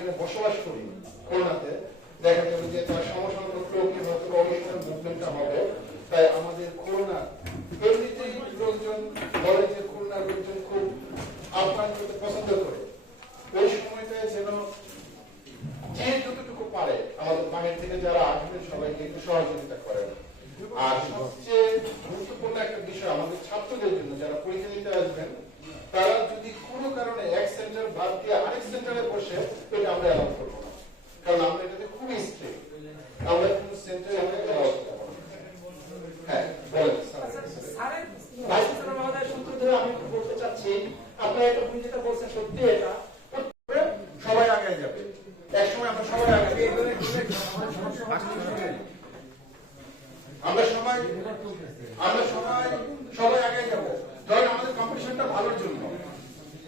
এখানে বসবাস করি। খুলনাতে। দেখা যাবে যে তার লোকের হয়তো অডিশনাল মুভমেন্টটা হবে। তাই আমাদের খুলনা, এমনিতেই লোকজন বলে যে খুলনার লোকজন খুব আহ্বান করতে পছন্দ করে। ওই সময়টায় যেন যে যতটুকু পারে আমাদের বাহির থেকে যারা আসবেন সবাইকে একটু সহযোগিতা করেন। আর সবচেয়ে গুরুত্বপূর্ণ একটা বিষয় আমাদের কারণে এক সেন্টার বাদ দিয়ে আরেক সেন্টারে বসে এটা আমরা অ্যালাউ করব না। কারণ আমরা এটাতে খুবই স্ট্রিক্ট আমরা অ্যালাউ করব না হ্যাঁ বলেন স্যার। স্যারের ভাইস চ্যান্সেলর মহোদয় সূত্র ধরে আমি একটু বলতে চাচ্ছি আপনারা এটা আপনি যেটা বলছেন সত্যি এটা সবাই আগে যাবে এক সময় আমরা সবাই আগে যাব। আমরা সবাই আমরা সবাই সবাই আগে যাব ধরেন আমাদের কম্পিটিশনটা ভালোর জন্য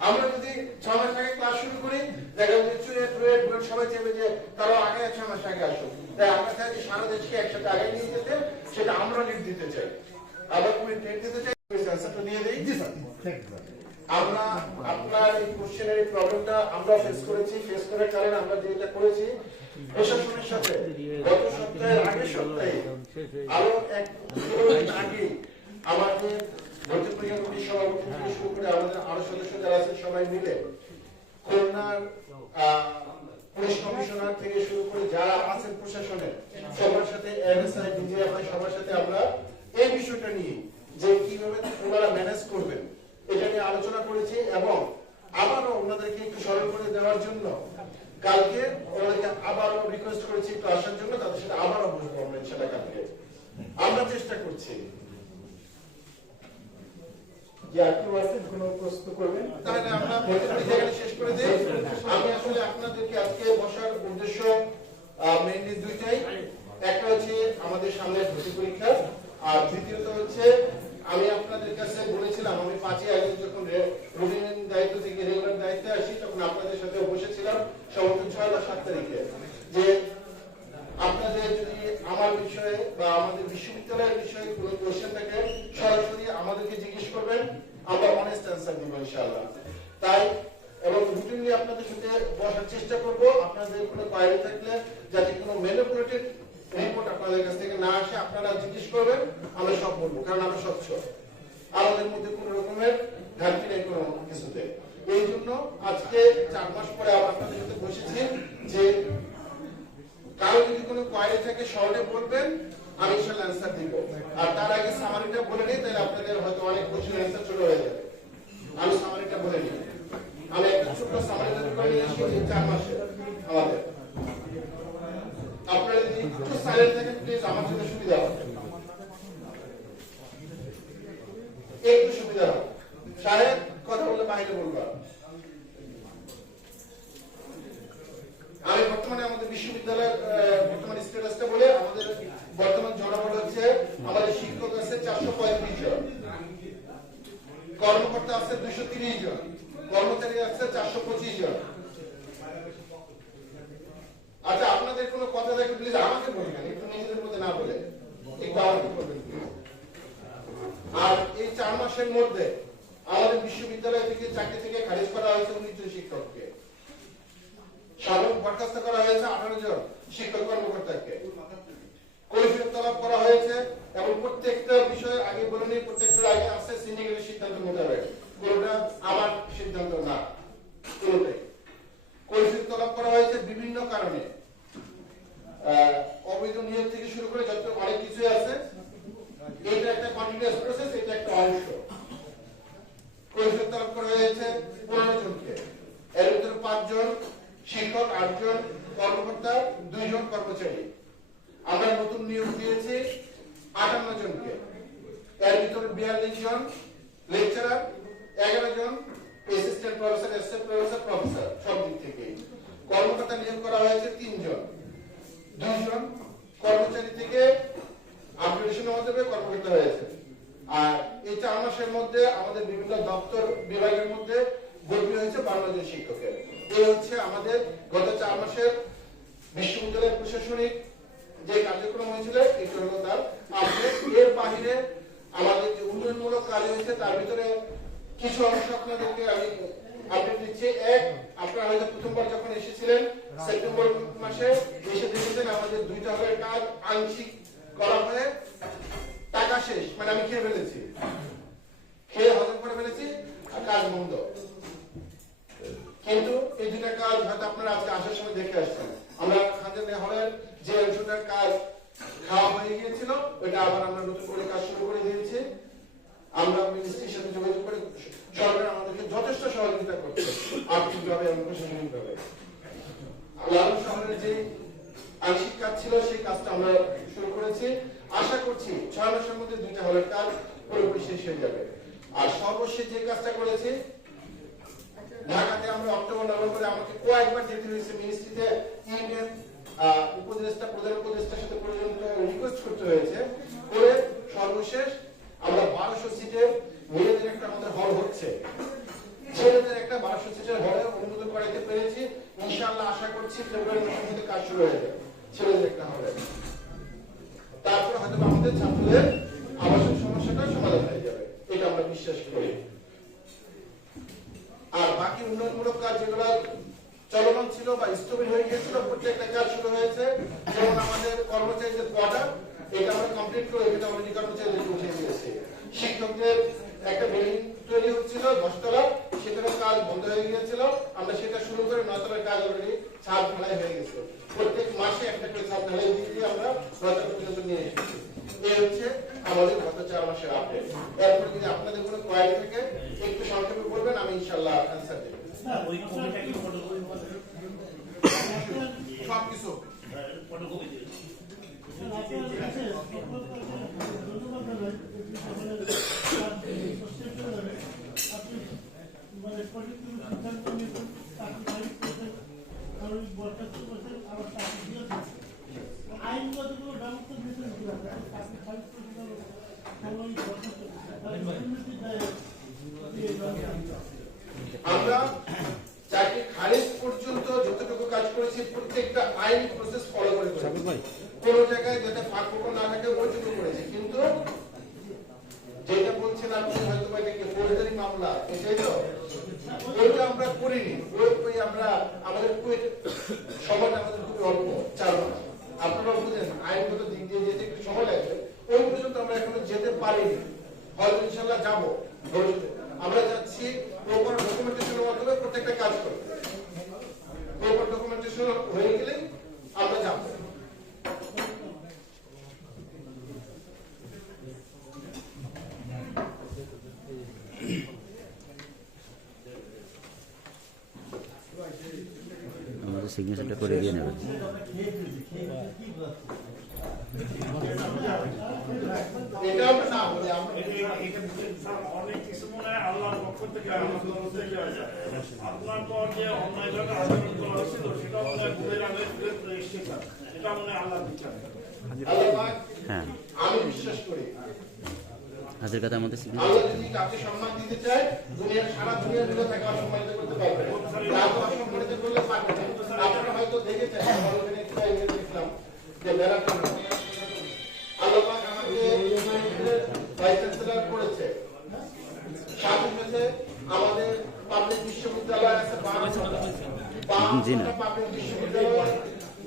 আমরা যদি ছ মাস আগে ক্লাস শুরু করি দেখা যাবে চুয়ে টুয়ে টুয়ে সবাই চাইবে যে তারা আগে ছ মাস আগে আসুক তাই আমরা চাই যে সারা দেশকে একসাথে আগে নিয়ে যেতে সেটা আমরা লিড দিতে চাই আবার কোনো দিতে চাই অ্যান্সারটা দিয়ে দিই জি স্যার আমরা আপনার এই কোশ্চেনের এই প্রবলেমটা আমরা ফেস করেছি ফেস করার কারণে আমরা যেটা করেছি প্রশাসনের সাথে গত সপ্তাহের আগের সপ্তাহে আরও এক আগে আমাদের ভর্তি কমিটির সভাপতি থেকে শুরু করে আমাদের আরও সদস্য যারা আছেন সবাই মিলে খুলনার পুলিশ কমিশনার থেকে শুরু করে যারা আছেন প্রশাসনে সবার সাথে এনএসআই ডিজিএফআই সবার সাথে আমরা এই বিষয়টা নিয়ে যে কীভাবে ওনারা ম্যানেজ করবেন এটা নিয়ে আলোচনা করেছি এবং আবারও ওনাদেরকে একটু স্মরণ করে দেওয়ার জন্য কালকে ওনাদেরকে আবারও রিকোয়েস্ট করেছি একটু আসার জন্য তাদের সাথে আবারও বসবো আমরা ইনশাল্লাহ কালকে। আমরা চেষ্টা করছি। যে আপনি আছেন কোনো প্রশ্ন করবেন? তাহলে আমরা শেষ করে দিই। আমি আসলে আপনাদেরকে আজকে বসার উদ্দেশ্য মেইনলি দুইটাই। একটা হচ্ছে আমাদের সামনে ভর্তি পরীক্ষা। আর দ্বিতীয়ত হচ্ছে, আমি আপনাদের কাছে বলেছিলাম, আমি পাঁচই আগস্ট যখন রুটিন দায়িত্ব থেকে রেগুলার দায়িত্বে আসি, তখন আপনাদের সাথে বসেছিলাম সম্ভবত ছয় বা সাত তারিখে যে আপনাদের যদি আমার বিষয়ে বা আমাদের বিশ্ববিদ্যালয়ের বিষয়ে কোনো কোশ্চেন থাকে সরাসরি আমাদেরকে জিজ্ঞেস করবেন আমরা অনেস্ট অ্যান্সার দিব ইনশাআল্লাহ তাই এবং রুটিনলি আপনাদের সাথে বসার চেষ্টা করব আপনাদের কোনো কোয়ারি থাকলে যাতে কোনো ম্যানিপুলেটেড রিপোর্ট আপনাদের কাছ থেকে না আসে আপনারা জিজ্ঞেস করবেন আমরা সব বলব কারণ আমরা স্বচ্ছ আমাদের মধ্যে কোনো রকমের ঘাটতি নেই কোনো কিছুতে এই জন্য আজকে চার মাস পরে আপনাদের সাথে বসেছি যে কারও যদি কোনো কোয়ারি থাকে শর্টে বলবেন, আমি ইনশাল্লাহ অ্যান্সার দিব। আর তার আগে সামারিটা বলে নিই, তাহলে আপনাদের হয়তো অনেক কোশ্চেন অ্যান্সার চলে হয়ে যাবে। আমি সামারিটা বলে নিই। আমি একটা ছোট্ট সামারি করে এসেছি চার মাসে আমাদের। আপনারা যদি একটু সাইলেন্ট থাকেন প্লিজ আমার জন্য সুবিধা হবে। একটু সুবিধা হবে। সাহেব কথা বললে বাইরে বলবা? আমি বর্তমানে আমাদের বিশ্ববিদ্যালয়ের বর্তমান স্ট্যাটাসটা বলে আমাদের বর্তমান জনবল হচ্ছে আমাদের শিক্ষক আছে চারশো পঁয়ত্রিশ জন। কর্মকর্তা আছে দুইশো তিরিশ জন। কর্মচারী আছে চারশো পঁচিশ জন। আচ্ছা আপনাদের কোনো কথা থাকে প্লিজ আমাকে বলবেন, একটু নিজেদের মধ্যে না বলে। একটু আমাকে বলবেন আর এই চার মাসের মধ্যে আমাদের বিশ্ববিদ্যালয় থেকে চাকরি থেকে খারিজ করা হয়েছে উনিশ জন শিক্ষককে। সাধারণ বরখাস্ত করা হয়েছে আঠারো জন শিক্ষক কর্মকর্তাকে। কৈফিয়ত তলব করা হয়েছে এবং প্রত্যেকটা বিষয়ে আগে বলে নিই প্রত্যেকটার আগে আছে সিন্ডিকেটের সিদ্ধান্ত মোতাবেক। কোনটা আমার সিদ্ধান্ত না, কোনটাই। কৈফিয়ত তলব করা হয়েছে বিভিন্ন কারণে আহ, অবৈধ নিয়োগ থেকে শুরু করে যত অনেক কিছুই আছে এটা একটা কন্টিনিউয়াস প্রসেস এটা একটা অংশ কৈফিয়ত তলব করা হয়েছে পনেরো জনকে এর ভিতরে পাঁচজন শিক্ষক আটজন কর্মকর্তা দুইজন কর্মচারী আমরা নতুন নিয়োগ দিয়েছি আটান্ন জনকে এর ভিতরে বিয়াল্লিশ জন লেকচারার এগারো জন assistant professor assistant professor professor সব দিক থেকে কর্মকর্তা নিয়োগ করা হয়েছে তিনজন দুইজন কর্মচারী থেকে আপগ্রেডেশনের মাধ্যমে কর্মকর্তা হয়েছে আর এই চার মাসের মধ্যে আমাদের বিভিন্ন দপ্তর বিভাগের মধ্যে ভর্তি হয়েছে বাংলাদেশ শিক্ষকের এই হচ্ছে আমাদের গত চার মাসের বিশ্ববিদ্যালয়ের প্রশাসনিক যে কার্যক্রম হয়েছিল এটি এর বাহিরে আমাদের যে উন্নয়নমূলক কাজ হয়েছে, তার ভিতরে কিছু অংশ আপনাদেরকে আমি আপডেট দিচ্ছি। এক, আপনারা হয়তো প্রথমবার যখন এসেছিলেন, সেপ্টেম্বর মাসে এসে দেখেছেন আমাদের দুইটা হলের কাজ আংশিক করা হয়ে টাকা শেষ মানে আমি খেয়ে ফেলেছি খেয়ে হজম করে ফেলেছি আর কাজ বন্ধ কিন্তু এই দুটা কাজ হয়তো আপনারা আজকে আসার সময় দেখে আসছেন আমরা খাদ্য হলের যে অংশটার কাজ খাওয়া হয়ে গিয়েছিল ওইটা আবার আমরা নতুন করে কাজ শুরু করে দিয়েছি আমরা মিনিস্ট্রির সাথে যোগাযোগ করে সরকার আমাদেরকে যথেষ্ট সহযোগিতা করছে আর্থিকভাবে এবং প্রশাসনিকভাবে লালন শহরের যে আংশিক কাজ ছিল সেই কাজটা আমরা শুরু করেছি। আশা করছি ছয় মাসের মধ্যে দুইটা হলের কাজ পুরোপুরি শেষ হয়ে যাবে। আর সর্বশেষ যে কাজটা করেছি, ঢাকাতে আমরা অক্টোবর, নভেম্বরে আমাকে কয়েকবার যেতে হয়েছে মিনিস্ট্রিতে ইউনিয়ন উপদেষ্টা, প্রধান উপদেষ্টার সাথে পর্যন্ত রিকোয়েস্ট করতে হয়েছে। করে সর্বশেষ আমরা বারোশো সিটের মেয়েদের একটা আমাদের হল হচ্ছে। ছেলেদের একটা বারোশো সিটের হলে অনুমোদন করাইতে পেরেছি। ইনশাআল্লাহ আশা করছি ফেব্রুয়ারি মাসের মধ্যে কাজ শুরু হয়ে যাবে। ছেলেদের একটা হলে তারপর হয়তো আমাদের ছাত্রদের আবাসন সমস্যাটা সমাধান হয়ে যাবে। এটা আমরা বিশ্বাস করি। আর বাকি উন্নয়নমূলক কাজ যেগুলো চলমান ছিল বা স্থবির হয়ে গিয়েছিল, প্রত্যেকটা কাজ শুরু হয়েছে। যেমন আমাদের কর্মচারীদের কোয়ার্টার এটা আমরা কমপ্লিট করে এটা অলরেডি কর্মচারীদের উঠিয়ে দিয়েছি। শিক্ষকদের একটা বিল্ডিং তৈরি হচ্ছিল, দশতলা। সেটারও কাজ বন্ধ হয়ে গিয়েছিল। আমরা সেটা শুরু করে নয়তলার কাজ অলরেডি ছাদ ঢালাই হয়ে গেছে। প্রত্যেক মাসে একটা করে ছাদ ঢালাই দিয়ে দিয়ে আমরা নয়তলা পর্যন্ত নিয়ে এসেছি। এই হচ্ছে আমাদের গত চার মাসের আপডেট এরপর যদি আপনাদের কোনো কোয়ারি থাকে একটু সংক্ষেপে বলবেন আমি ইনশাল্লাহ অ্যান্সার দেব। কি ফটোকপি সব কিছু ফটোকপি দিয়ে আইনগত কোনো ব্যবস্থা নিতে চাকরি খারিজ করে আমরা চাকরি খারিজ পর্যন্ত যতটুকু কাজ করেছি প্রত্যেকটা আইন প্রসেস ফলো করে করেছি কোন জায়গায় যাতে ফাঁক ফোকর না থাকে ওইটুকু করেছি কিন্তু যেটা বলছেন আপনি হয়তো বা এটাকে ফৌজদারি মামলা এটাই তো ওইটা আমরা করিনি। ওই কই আমরা আমাদের কুয়েট সময়টা আমাদের খুবই অল্প, চার মাস। আপনারা বুঝেন, আইনগত দিক দিয়ে যেতে একটু সময় লাগবে ওই পর্যন্ত আমরা এখনও যেতে পারিনি। হয়তো ইনশাল্লাহ যাব। ভবিষ্যতে আমরা যাচ্ছি প্রপার ডকুমেন্টেশনের মাধ্যমে প্রত্যেকটা কাজ করব প্রপার ডকুমেন্টেশন হয়ে গেলে আমরা যাব আমাদের সিগনেচারটা করে দিয়ে নেবেন এটা আমরা না বলি আমরা অনেক কিছু মনে হয় আল্লাহর পক্ষ থেকে আমাদের মধ্যে দেওয়া যায়। আপনার পর যে অন্যায়ভাবে আচরণ করা হয়েছিল সেটা মনে হয় ঘুরে আগে। এটা মনে হয় আল্লাহর বিচার আল্লাহ হ্যাঁ আমি বিশ্বাস করি হাতের কাছে আমাদের আল্লাহ যদি কাউকে সম্মান দিতে চায় দুনিয়ার সারা দুনিয়ার জন্য তাকে অসম্মানিত করতে পারবে না। অসম্মানিত করলে পারবে না আপনারা হয়তো দেখেছেন আমার ওখানে একটু দেখলাম যে ম্যারাথন আল্লাহ পাক আমাকে ভাইস চ্যান্সেলর করেছে সাথে সাথে আমাদের পাবলিক বিশ্ববিদ্যালয় আছে। পাবলিক বিশ্ববিদ্যালয়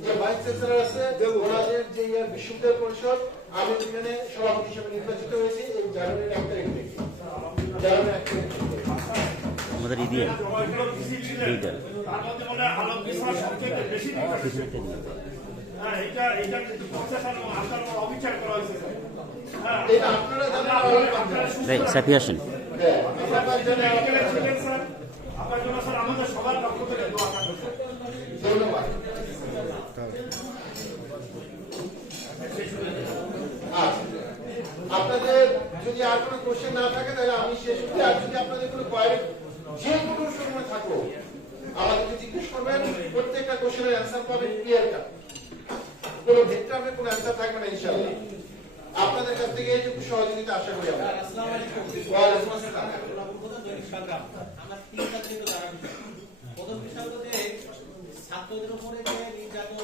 যে ভাইস চ্যান্সেলর আছে ওনাদের যে বিশ্ববিদ্যালয় পরিষদ আমি এখানে সভাপতি হিসেবে নির্বাচিত হয়েছি এই জানুয়ারির এক তারিখ থেকে এক তারিখ আমাদের। তার মধ্যে মনে হয় আলোক বিশ্বাস সবচেয়ে বেশি হ্যাঁ এটা এটা কিন্তু প্রশাসন এবং আসার অবিচার করা হয়েছে স্যার। হ্যাঁ এটা আপনারা জানেন আপনারা- আপনারা সুস্থ ভাই সাফি আসেন আপনারা জানেন স্যার আপনার জন্য স্যার আমাদের সবার পক্ষ থেকে দোয়া থাকবে ধন্যবাদ আপনাদের যদি আর কোনো কোশ্চেন না থাকে তাহলে আমি শেষ করি আর যদি আপনাদের কোনো কোয়ারি যে কোনো সময় থাকো আমাদেরকে জিজ্ঞেস করবেন প্রত্যেকটা কোশ্চেনের অ্যান্সার পাবেন ক্লিয়ার কাট কোনো ভেক্টরে কোনো অ্যান্সার থাকবে না ইনশাআল্লাহ। আপনাদের কাছ থেকে এইটুকু সহযোগিতা আশা করি আমরা। ওয়ালাইকুম আসসালাম। আমরা তিনটা থেকে দাঁড়ানো প্রথম বিষয় হলো যে ছাত্রদের উপরে যে নির্যাতন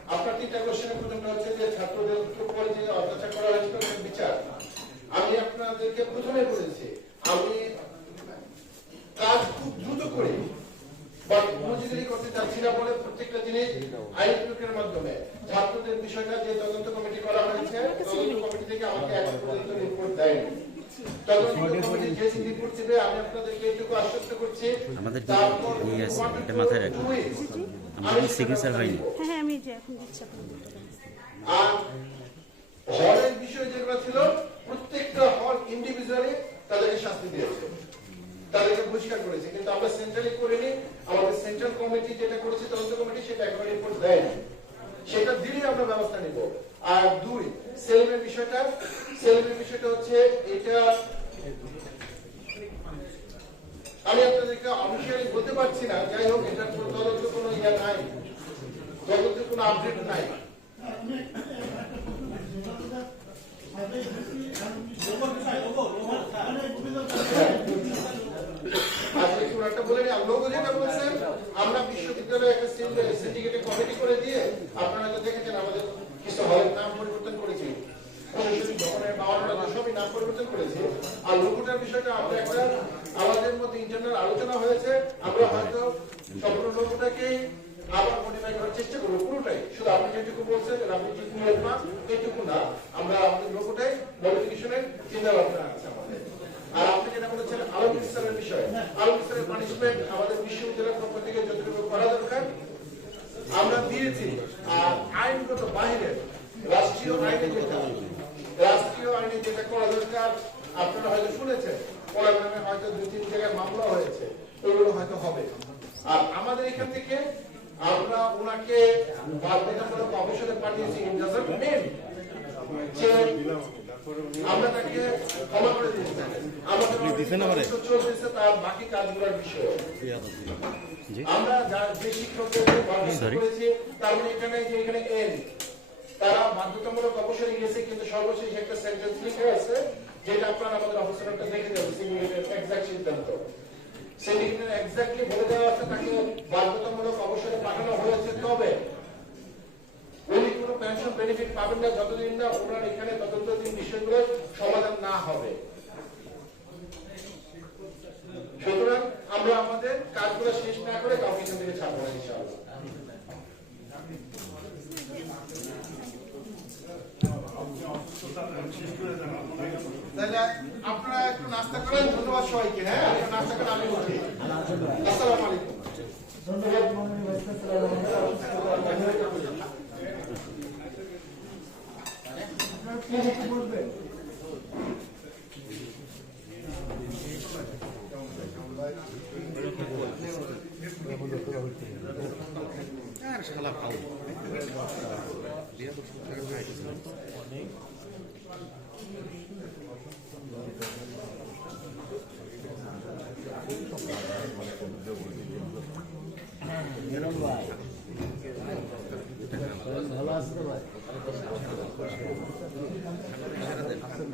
আপনার তিনটা কোশ্চেনের প্রথমটা হচ্ছে যে ছাত্রদের উপর যে অত্যাচার করা হয়েছিল বিচার। আমি আপনাদেরকে প্রথমে বলেছি আমি কাজ খুব দ্রুত করি মজুরি করতে চাচ্ছি না বলে প্রত্যেকটা জিনিস আইন মাধ্যমে। ছাত্রদের বিষয়টা যে তদন্ত কমিটি করা হয়েছে তদন্ত কমিটি থেকে আমাকে এখন পর্যন্ত রিপোর্ট দেয়নি। আমাদের তারপর ইয়ে মাথায়। আমাদের সিগনেচার হয়নি হ্যাঁ হ্যাঁ আমি যে এখন দিচ্ছি আপনাদের আর হলের বিষয় যেগুলো ছিল প্রত্যেকটা হল ইন্ডিভিজুয়ালি তাদেরকে শাস্তি দিয়েছে। তাদেরকে পরিষ্কার করেছে। কিন্তু আমরা সেন্ট্রালি করিনি। আমাদের সেন্ট্রাল কমিটি যেটা করেছে তদন্ত কমিটি সেটা এখনও রিপোর্ট দেয়নি। সেটা দিলেই আমরা ব্যবস্থা নিব। আর দুই সেলিমের বিষয়টা। সেলিমের বিষয়টা হচ্ছে এটা আমি আপনাদেরকে অফিসিয়ালি বলতে পারছি না, যাই হোক, এটার কোনো তদন্ত কোনো ইয়া নাই, তদন্তের কোনো আপডেট নাই। আমরা বিশ্ববিদ্যালয়ে একটা সিন্ডিকেটের কমিটি করে দিয়ে আপনারা তো দেখেছেন, আমাদের কিছু হলের নাম পরিবর্তন করেছি। নাম পরিবর্তন করেছি। আর লোগোটার বিষয়টা আমরা একটা আমাদের মধ্যে ইন্টারনাল আলোচনা হয়েছে। আমরা হয়তো সম্পূর্ণ লোগোটাকেই আবার মডিফাই করার চেষ্টা করব। পুরোটাই। শুধু আপনি যেটুকু বলছেন আপনি যেটুকু না এইটুকু না। আমরা আমাদের লোগোটাই মডিফিকেশনের চিন্তা ভাবনা আছে আমাদের। আর আপনি যেটা বলেছেন আলমগীর স্যারের বিষয়। আলমগীর স্যারের পানিশমেন্ট আমাদের বিশ্ববিদ্যালয়ের পক্ষ থেকে যতটুকু করা দরকার, আমরা দিয়েছি। আর আইনগত বাইরে রাষ্ট্রীয় আইনে যেটা, রাষ্ট্রীয় আইনে যেটা করা দরকার, আপনারা হয়তো শুনেছেন ওনার হয়তো দুই তিন জায়গায় মামলা হয়েছে ওইগুলো হয়তো হবে। আর আমাদের এখান থেকে আমরা ওনাকে বাধ্যতামূলক অবসরে পাঠিয়েছি ইন ডাজন্ট মিন যে আমরা তাকে ক্ষমা করে দিতে চাই। আমাদের চলতেছে তার বাকি কাজগুলোর বিষয়ে। আমরা যে শিক্ষকদের বরখাস্ত করেছি তার মানে এখানে যে এখানে এন তারা বাধ্যতামূলক অবসরে গেছে কিন্তু সর্বশেষ একটা সেন্টেন্স লিখে আছে যেটা আপনারা আমাদের অফিসারটা দেখে যাবেন সিন্ডিকেটের এক্সাক্ট সিদ্ধান্ত। সিন্ডিকেটের এক্স্যাক্টলি বলে দেওয়া আছে, তাকে বাধ্যতামূলক অবসরে পাঠানো হয়েছে। তবে উনি কোনো পেনশন বেনিফিট পাবেন না, যতদিন না ওনার এখানে তদন্তাধীন বিষয়গুলো সমাধান না হবে। সুতরাং আমরা আমাদের কাজগুলো শেষ না করে কাউকে এখান থেকে ছাড়বো না, ইনশাআল্লাহ। তাহলে আপনারা একটু নাস্তা করেন ধন্যবাদ সবাইকে হ্যাঁ? নাস্তা করে আমি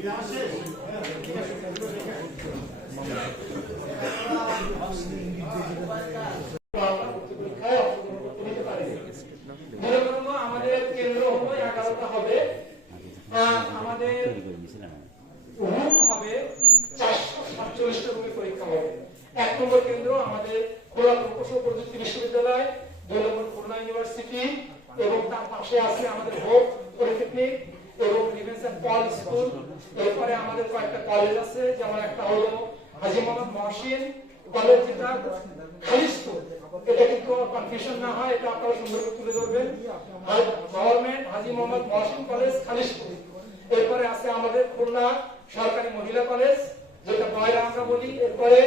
মনে করুন আমাদের কেন্দ্র হলো এগারোটা হবে আহ, আমাদের তৈরি করে নিয়েছিলাম রুম হবে চারশো সাতচল্লিশটা রুমে পরীক্ষা হবে এক নম্বর কেন্দ্র আমাদের খোলা প্রকৌশল প্রযুক্তি বিশ্ববিদ্যালয় দুই নম্বর খুলনা ইউনিভার্সিটি এবং তার পাশে আছে আমাদের হোপ পলিটেকনিক এবং ডিফেন্স অ্যান্ড পল স্কুল এরপরে আমাদের কয়েকটা কলেজ আছে যেমন একটা হলো হাজি মহসিন কলেজ যেটা এটা কিন্তু কনফিউশন না হয় এটা আপনারা সুন্দর করে তুলে ধরবেন। গভর্নমেন্ট হাজি মোহাম্মদ মহসিন কলেজ খালিশপুর এরপরে আছে আমাদের খুলনা সরকারি মহিলা কলেজ যেটা বয়রা আমরা বলি। এরপরে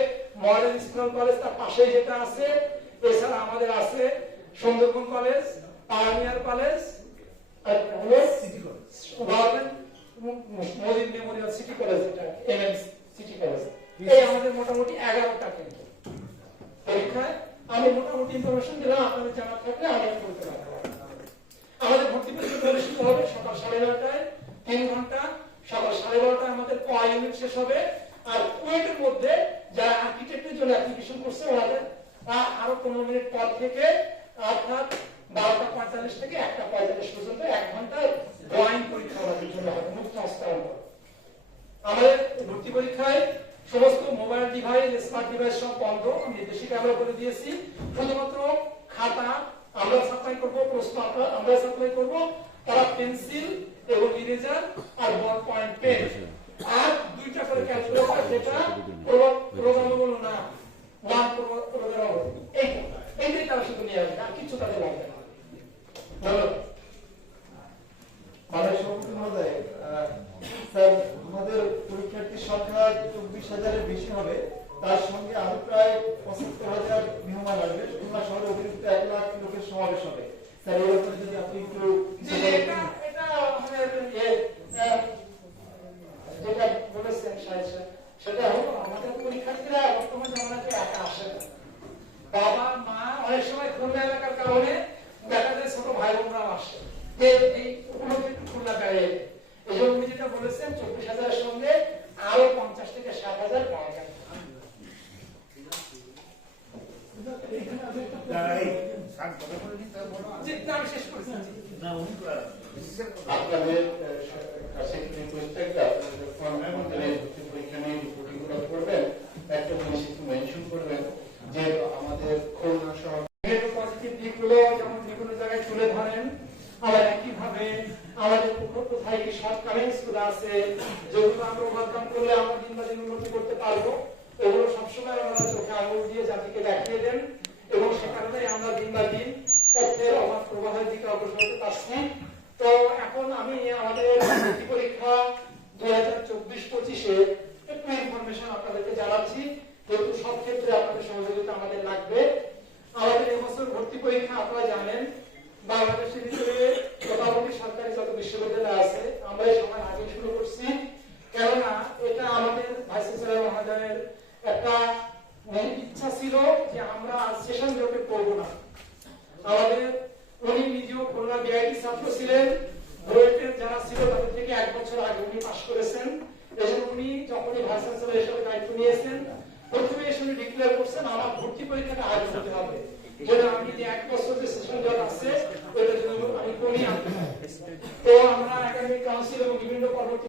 মডার্ন ইসলাম কলেজ তার পাশেই যেটা আছে এছাড়া আমাদের আছে Sundarban college pioneer college government Majid memorial city college যেটা এমএম সিটি কলেজ। এই আমাদের মোটামুটি এগারোটা কিন্তু। পরীক্ষায় আমি মোটামুটি ইনফরমেশন দিলাম, আপনাদের জানা থাকলে আমি বলতে পারব আমাদের ভর্তি পরীক্ষা অনুষ্ঠিত হবে সকাল সাড়ে নয়টায় তিন ঘণ্টা, সকাল সাড়ে বারোটায় আমাদের ক ইউনিট শেষ হবে। আর কুয়েটের মধ্যে যারা আর্কিটেক্টের জন্য অ্যাপ্লিকেশন করছে, ওনাদের আরও পনেরো মিনিট পর থেকে অর্থাৎ বারোটা পঁয়তাল্লিশ থেকে একটা পঁয়তাল্লিশ পর্যন্ত এক ঘণ্টা ড্রয়িং পরীক্ষা আমাদের জন্য হবে মুক্ত হস্তান্তর। আমাদের ভর্তি পরীক্ষায় সমস্ত মোবাইল ডিভাইস স্মার্ট ডিভাইস সব বন্ধ নির্দেশিকা আমরা করে দিয়েছি। শুধুমাত্র খাতা আমরা সাপ্লাই করব, প্রশ্ন আমরা সাপ্লাই করব। তারা পেন্সিল এবং ইরেজার আর বল পয়েন্ট পেন আর দুইটা করে ক্যালকুলেটর যেটা প্রোগ্রামেবল না ওয়ান প্রোগ্রামেবল এইটা এইটাই তারা শুধু নিয়ে আসবে, আর কিছু তাদের লাগবে না। মাননীয় সভাপতি মহোদয় স্যার আমাদের পরীক্ষার্থী সংখ্যা চব্বিশ হাজারের বেশি হবে, তার সঙ্গে আরও প্রায় পঁচাত্তর হাজার মেহমান আসবে। খুলনা শহরে অতিরিক্ত এক লাখ লোকের সমাবেশ হবে। স্যার, এই ব্যাপারে যদি আপনি একটু যেটা বলেছেন সাহেব।